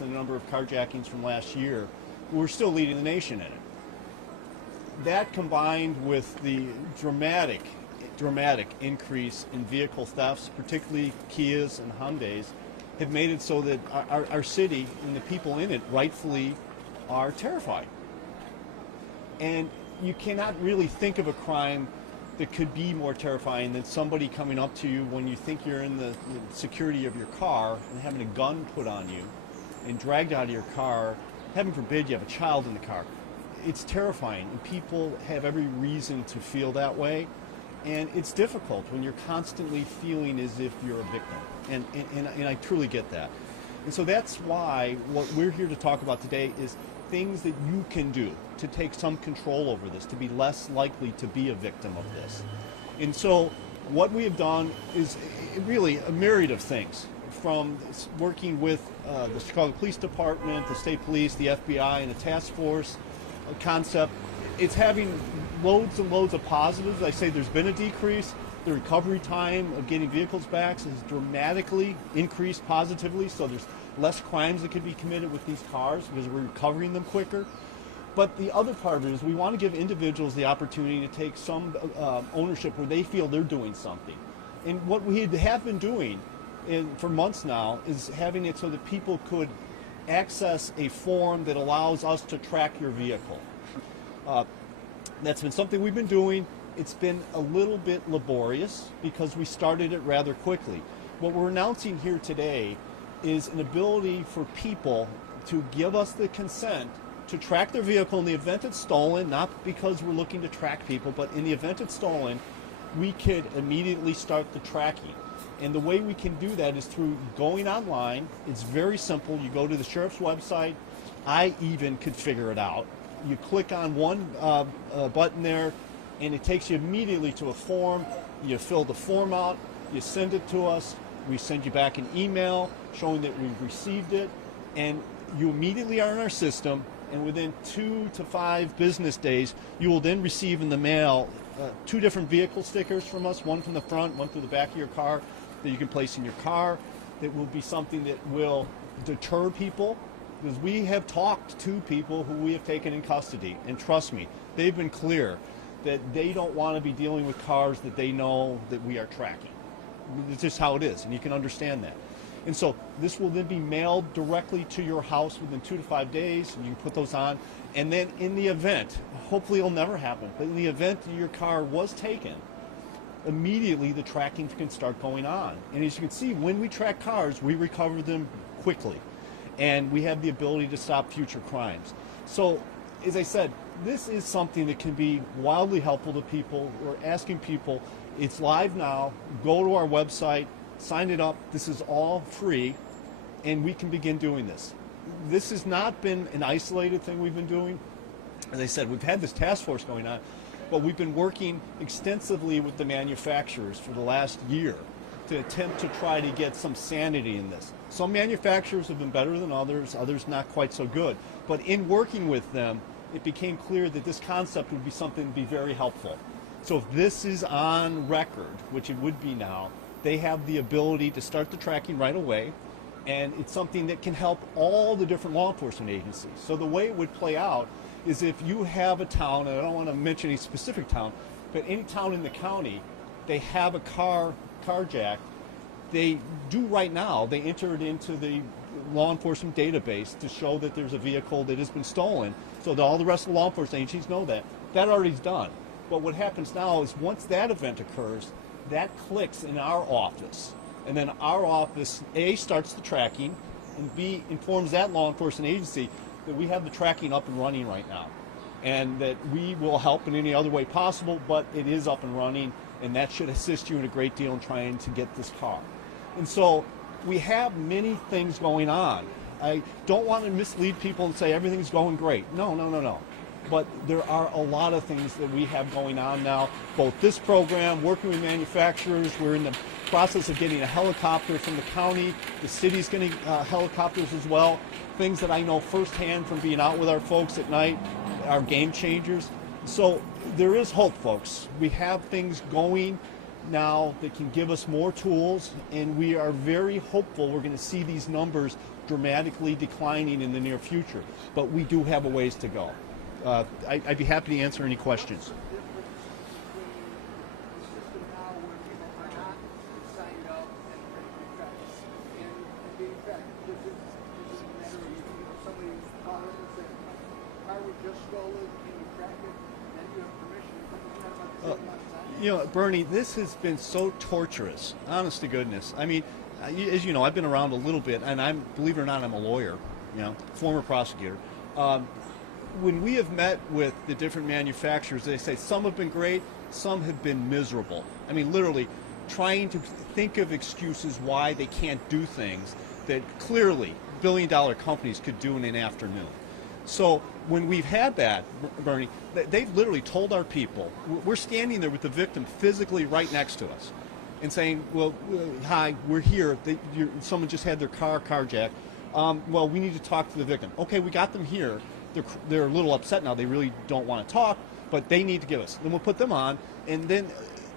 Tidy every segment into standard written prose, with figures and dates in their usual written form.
the number of carjackings from last year, we're still leading the nation in it. That combined with the dramatic increase in vehicle thefts, particularly Kias and Hyundais, have made it so that our city and the people in it rightfully are terrified. And you cannot really think of a crime that could be more terrifying than somebody coming up to you when you think you're in the security of your car and having a gun put on you and dragged out of your car. Heaven forbid you have a child in the car. It's terrifying, and people have every reason to feel that way. And it's difficult when you're constantly feeling as if you're a victim. And I truly get that. And so that's why what we're here to talk about today is things that you can do to take some control over this, to be less likely to be a victim of this. And so what we have done is really a myriad of things, from working with the Chicago Police Department, the State Police, the FBI, and the task force concept. It's having loads and loads of positives. I say there's been a decrease. The recovery time of getting vehicles back has dramatically increased positively, so there's less crimes that could be committed with these cars because we're recovering them quicker. But the other part of it is we want to give individuals the opportunity to take some ownership where they feel they're doing something. And what we have been doing for months now is having it so that people could access a form that allows us to track your vehicle. That's been something we've been doing. It's been a little bit laborious because we started it rather quickly. What we're announcing here today is an ability for people to give us the consent to track their vehicle in the event it's stolen, not because we're looking to track people, but in the event it's stolen, we could immediately start the tracking. And the way we can do that is through going online. It's very simple. You go to the sheriff's website. I even could figure it out. You click on one button there, and it takes you immediately to a form. You fill the form out. You send it to us. We send you back an email showing that we've received it, and you immediately are in our system. And within 2 to 5 business days, you will then receive in the mail 2 different vehicle stickers from us, one from the front, one through the back of your car, that you can place in your car. That will be something that will deter people, because we have talked to people who we have taken in custody, and trust me, they've been clear that they don't want to be dealing with cars that they know that we are tracking. It's just how it is, and you can understand that. And so this will then be mailed directly to your house within 2 to 5 days, and you can put those on. And then in the event, hopefully it'll never happen, but in the event that your car was taken, immediately the tracking can start going on. And as you can see, when we track cars, we recover them quickly, and we have the ability to stop future crimes. So, as I said, this is something that can be wildly helpful to people. We're asking people, it's live now, go to our website, sign it up. This is all free, and we can begin doing this. This has not been an isolated thing we've been doing. As I said, we've had this task force going on, but we've been working extensively with the manufacturers for the last year to attempt to try to get some sanity in this. Some manufacturers have been better than others not quite so good. But in working with them, it became clear that this concept would be something that would be very helpful. So if this is on record, which it would be now, they have the ability to start the tracking right away, and it's something that can help all the different law enforcement agencies. So the way it would play out is if you have a town, and I don't want to mention any specific town, but any town in the county, they have a car carjacked, they do right now, they enter it into the law enforcement database to show that there's a vehicle that has been stolen, so that all the rest of the law enforcement agencies know that. That already is done. But what happens now is once that event occurs, that clicks in our office, and then our office, A, starts the tracking, and B, informs that law enforcement agency that we have the tracking up and running right now, and that we will help in any other way possible, but it is up and running, and that should assist you in a great deal in trying to get this car. And so we have many things going on. I don't want to mislead people and say everything's going great. No. But there are a lot of things that we have going on now, both this program, working with manufacturers. We're in the process of getting a helicopter from the county. The city's getting helicopters as well. Things that I know firsthand from being out with our folks at night are game changers. So there is hope, folks. We have things going. now that can give us more tools, and we are very hopeful we're going to see these numbers dramatically declining in the near future. But we do have a ways to go. I'd be happy to answer any questions. You know, Bernie, this has been so torturous, honest to goodness. I mean, as you know, I've been around a little bit, and believe it or not, I'm a lawyer, former prosecutor. When we have met with the different manufacturers, they say some have been great, some have been miserable. I mean, literally trying to think of excuses why they can't do things that clearly billion-dollar companies could do in an afternoon. So when we've had that, Bernie, they've literally told our people, we're standing there with the victim physically right next to us and saying, well, hi, we're here. Someone just had their car carjacked. Well, we need to talk to the victim. Okay, we got them here. They're a little upset now. They really don't want to talk, but they need to give us. Then we'll put them on, and then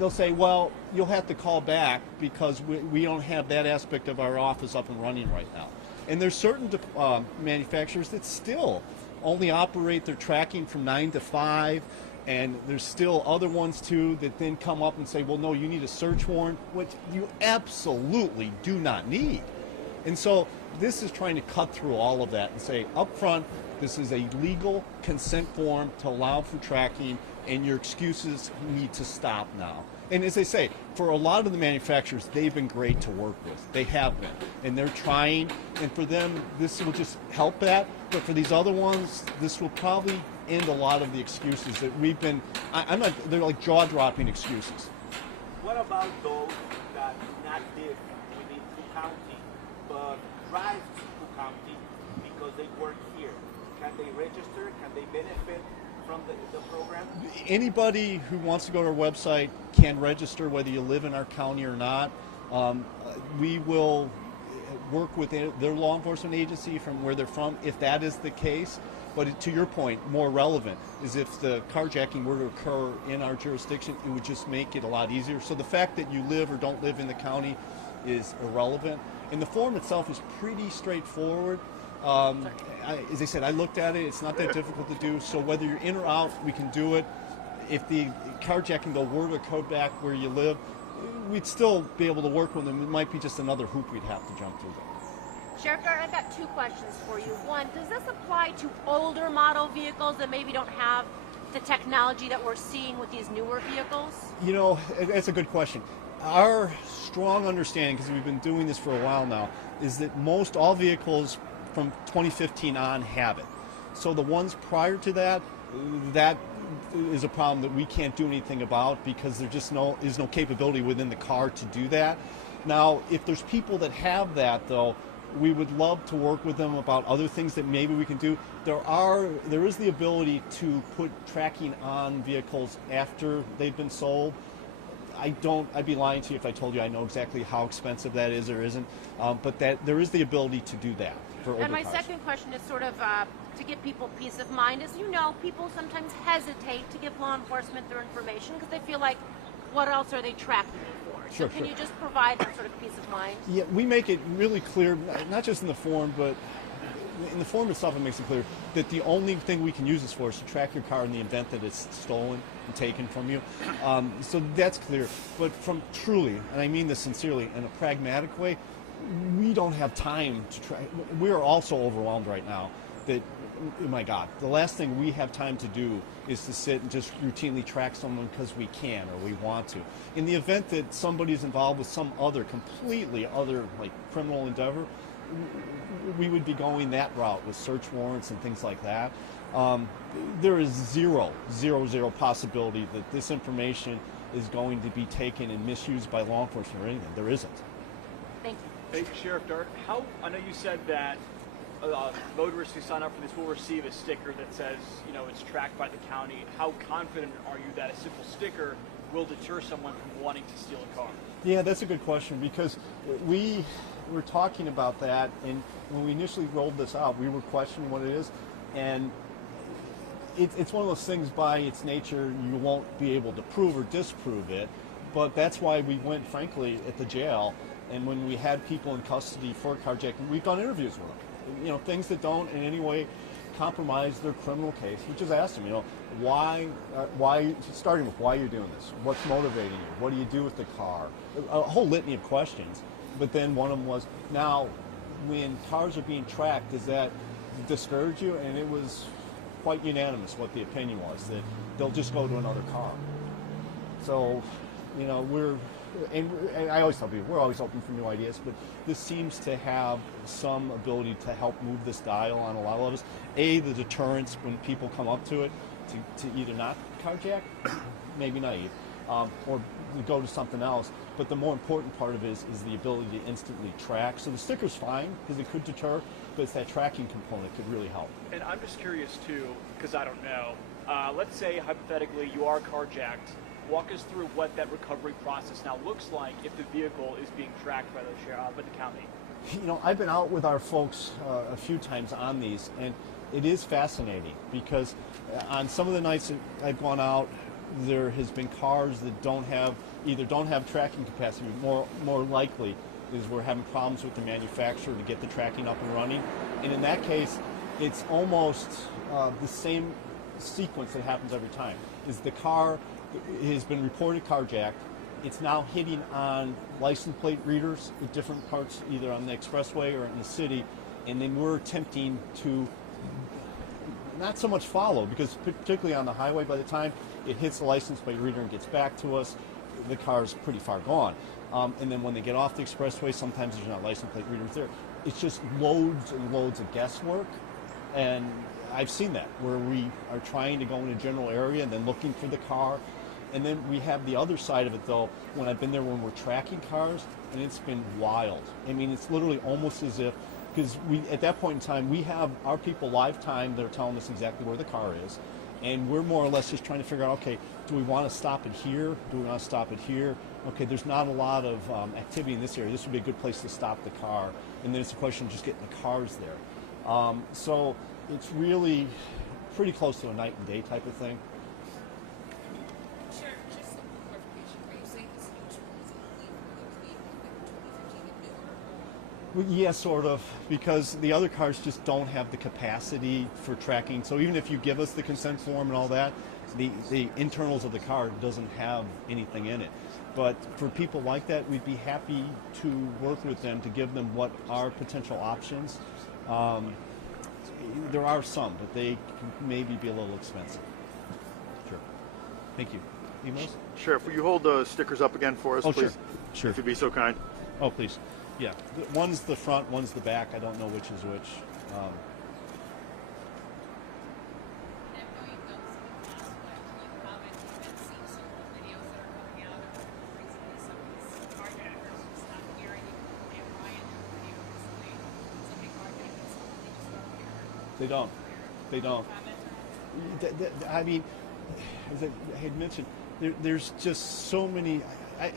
they'll say, well, you'll have to call back because we don't have that aspect of our office up and running right now. And there's certain manufacturers that still only operate their tracking from 9 to 5, and there's still other ones too that then come up and say, well, no, you need a search warrant, which you absolutely do not need. And so this is trying to cut through all of that and say, up front, this is a legal consent form to allow for tracking, and your excuses need to stop now. And as I say, for a lot of the manufacturers, they've been great to work with. They have been. And they're trying. And for them, this will just help that. But for these other ones, this will probably end a lot of the excuses that we've been, they're like jaw-dropping excuses. What about those that do not live within Cook County, but drive to Cook County because they work here? Can they register? Can they benefit from the program? Anybody who wants to go to our website can register, whether you live in our county or not. We will work with their law enforcement agency from where they're from, if that is the case. But to your point, more relevant is if the carjacking were to occur in our jurisdiction, it would just make it a lot easier. So the fact that you live or don't live in the county is irrelevant. And the form itself is pretty straightforward. As I said, I looked at it. It's not that difficult to do. So whether you're in or out, we can do it. If the carjacking though were to go back where you live, we'd still be able to work with them. It might be just another hoop we'd have to jump through. Sheriff Dart, I've got two questions for you. One, does this apply to older model vehicles that maybe don't have the technology that we're seeing with these newer vehicles? You know, that's a good question. Our strong understanding, because we've been doing this for a while now, is that most all vehicles from 2015 on have it. So the ones prior to that, that is a problem that we can't do anything about because there just is no capability within the car to do that. Now, if there's people that have that, though, we would love to work with them about other things that maybe we can do. There is the ability to put tracking on vehicles after they've been sold. I'd be lying to you if I told you I know exactly how expensive that is or isn't, but that there is the ability to do that for older And my cars. second question is sort of to give people peace of mind. As you know, people sometimes hesitate to give law enforcement their information because they feel like, what else are they tracking me for? So can you just provide that sort of peace of mind? Yeah, we make it really clear, not just in the form, but in the form itself it makes it clear that the only thing we can use this for is to track your car in the event that it's stolen and taken from you. So that's clear. But from truly, and I mean this sincerely, in a pragmatic way, we don't have time to track. We are all so overwhelmed right now that, oh my God, the last thing we have time to do is to sit and just routinely track someone because we can or we want to. In the event that somebody's involved with some completely other like criminal endeavor, we would be going that route with search warrants and things like that. There is zero possibility that this information is going to be taken and misused by law enforcement or anything. There isn't. Thank you. Hey, Sheriff Dart, I know you said that motorists who sign up for this will receive a sticker that says, it's tracked by the county. How confident are you that a simple sticker will deter someone from wanting to steal a car? Yeah, that's a good question because we were talking about that, and when we initially rolled this out, we were questioning what it is, and it's one of those things by its nature you won't be able to prove or disprove it, But that's why we went, frankly, at the jail, and when we had people in custody for carjacking, we've done interviews with them. You know, things that don't in any way compromise their criminal case. We just asked them, you know, why, starting with why you're doing this, what's motivating you, what do you do with the car, a whole litany of questions. But then one of them was, now, when cars are being tracked, does that discourage you? And it was quite unanimous what the opinion was, that they'll just go to another car. So, you know, and I always tell people, we're always open for new ideas, but this seems to have some ability to help move this dial on a lot of levels. A, the deterrence when people come up to it to either not carjack, maybe naive, or go to something else. But the more important part of it is the ability to instantly track. So the sticker's fine because it could deter, but it's that tracking component that could really help. And I'm just curious too, because I don't know. Let's say hypothetically you are carjacked. Walk us through what that recovery process now looks like if the vehicle is being tracked by the county. You know, I've been out with our folks a few times on these, and it is fascinating because on some of the nights that I've gone out, there has been cars that either don't have tracking capacity. More likely is we're having problems with the manufacturer to get the tracking up and running, and in that case, it's almost the same sequence that happens every time. Is the car has been reported carjacked. It's now hitting on license plate readers at different parts, either on the expressway or in the city, and then we're attempting to not so much follow, because particularly on the highway, by the time it hits the license plate reader and gets back to us, the car's pretty far gone. And then when they get off the expressway, sometimes there's not license plate readers there. It's just loads and loads of guesswork, and I've seen that, where we are trying to go in a general area and then looking for the car. And then we have the other side of it, though, when I've been there when we're tracking cars, and it's been wild. I mean, it's literally almost as if, because at that point in time, we have our people live time that are telling us exactly where the car is, and we're more or less just trying to figure out, okay, do we want to stop it here? Do we want to stop it here? Okay, there's not a lot of activity in this area. This would be a good place to stop the car. And then it's a question of just getting the cars there. So it's really pretty close to a night and day type of thing. Sure, just some clarification. Are you saying this new tool is only for those vehicles that are 2015 and newer? Well, yeah, sort of, because the other cars just don't have the capacity for tracking. So even if you give us the consent form and all that, the internals of the car doesn't have anything in it. But for people like that, we'd be happy to work with them to give them what are potential options. There are some, but they can maybe be a little expensive. Sure. Thank you. Emails? Sheriff, will you hold the stickers up again for us, Oh, please? Sure. If you'd be so kind. Oh, please. Yeah. One's the front, one's the back. I don't know which is which. And I know you've done this in the past, but can you comment, you've been seeing some of the videos that are coming out of recently, some of these carjackers just not hearing and Ryan video recently, somebody carjacking someone, they just don't hear. They don't. They don't. Comment on I mean, as I had mentioned, there's just so many. I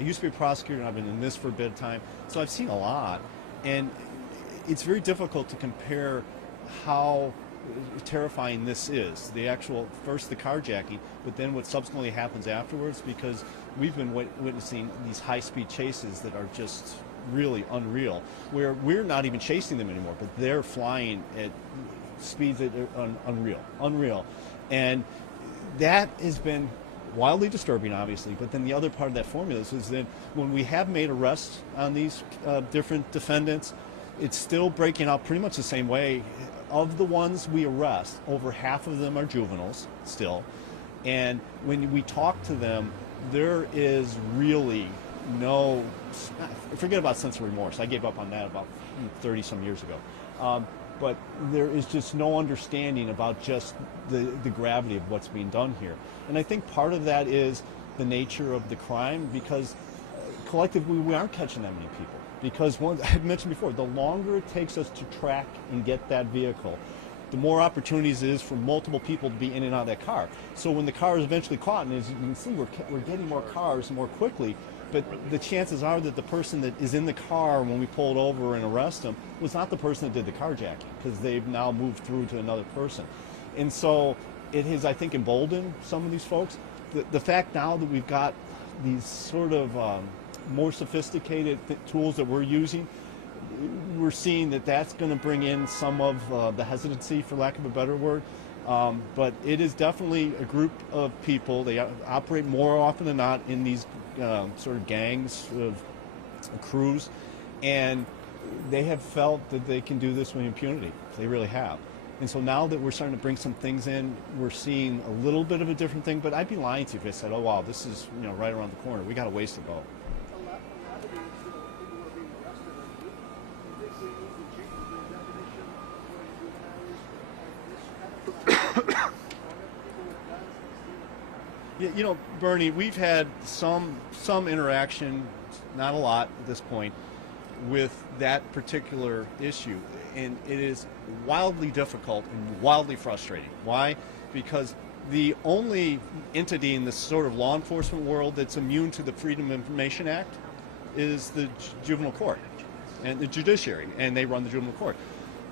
used to be a prosecutor, and I've been in this for a bit of time, so I've seen a lot. And it's very difficult to compare how terrifying this is, the actual, first the carjacking, but then what subsequently happens afterwards, because we've been witnessing these high-speed chases that are just really unreal, where we're not even chasing them anymore, but they're flying at speeds that are unreal. And that has been wildly disturbing, obviously, but then the other part of that formula is that when we have made arrests on these different defendants, it's still breaking out pretty much the same way. Of the ones we arrest, over half of them are juveniles still, and when we talk to them, there is really no, forget about sense of remorse. I gave up on that about 30 some years ago. But there is just no understanding about just the gravity of what's being done here. And I think part of that is the nature of the crime, because collectively we aren't catching that many people. Because I mentioned before, the longer it takes us to track and get that vehicle, the more opportunities it is for multiple people to be in and out of that car. So when the car is eventually caught, and as you can see, we're getting more cars more quickly, but the chances are that the person that is in the car when we pull it over and arrest them was not the person that did the carjacking, because they've now moved through to another person. And so it has, I think, emboldened some of these folks. The fact now that we've got these sort of more sophisticated tools that we're using, we're seeing that that's going to bring in some of the hesitancy, for lack of a better word. But it is definitely a group of people. They operate more often than not in these sort of gangs of crews, and they have felt that they can do this with impunity. They really have. And so now that we're starting to bring some things in, we're seeing a little bit of a different thing. But I'd be lying to you if I said, "Oh wow, this is right around the corner. We got a ways to go." A lot of these people who are being arrested are youth. Do you think we need to change the definition for juveniles of this kind of crime? People with guns and stealing cars? Bernie, we've had some interaction, not a lot at this point, with that particular issue, and it is wildly difficult and wildly frustrating. Why? Because the only entity in this sort of law enforcement world that's immune to the Freedom of Information Act is the juvenile court and the judiciary, and they run the juvenile court.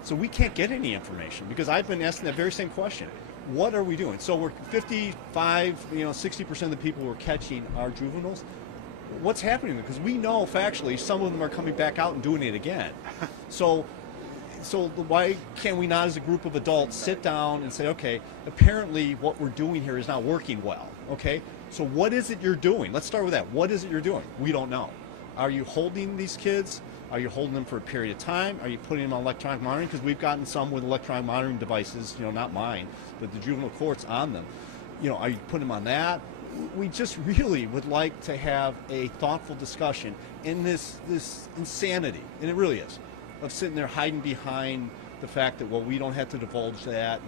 So we can't get any information because I've been asking that very same question. What are we doing? So we're 55, 60% of the people we're catching are juveniles. What's happening? Because we know factually some of them are coming back out and doing it again. So why can we not, as a group of adults, sit down and say, okay, apparently what we're doing here is not working well. Okay, so what is it you're doing? Let's start with that. What is it you're doing? We don't know. Are you holding these kids? Are you holding them for a period of time? Are you putting them on electronic monitoring? Because we've gotten some with electronic monitoring devices, not mine, but the juvenile court's on them. Are you putting them on that? We just really would like to have a thoughtful discussion in this insanity, and it really is, of sitting there hiding behind the fact that, well, we don't have to divulge that,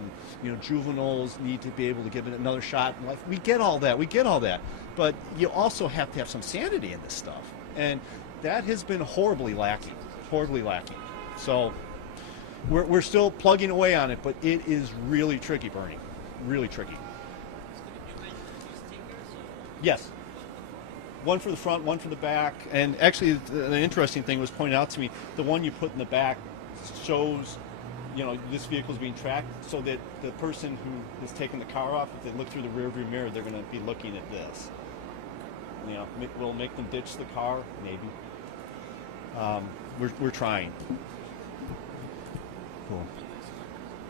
and juveniles need to be able to give it another shot in life. We get all that, but you also have to have some sanity in this stuff, and that has been horribly lacking. So we're still plugging away on it, but it is really tricky, Bernie, really tricky. Yes. One for the front, one for the back. And actually, the interesting thing was pointed out to me, the one you put in the back shows, this vehicle is being tracked so that the person who is taking the car off, if they look through the rearview mirror, they're going to be looking at this. We'll make them ditch the car, maybe. We're trying. Cool.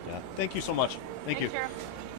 Yeah. Thank you so much. Thank you. Sheriff.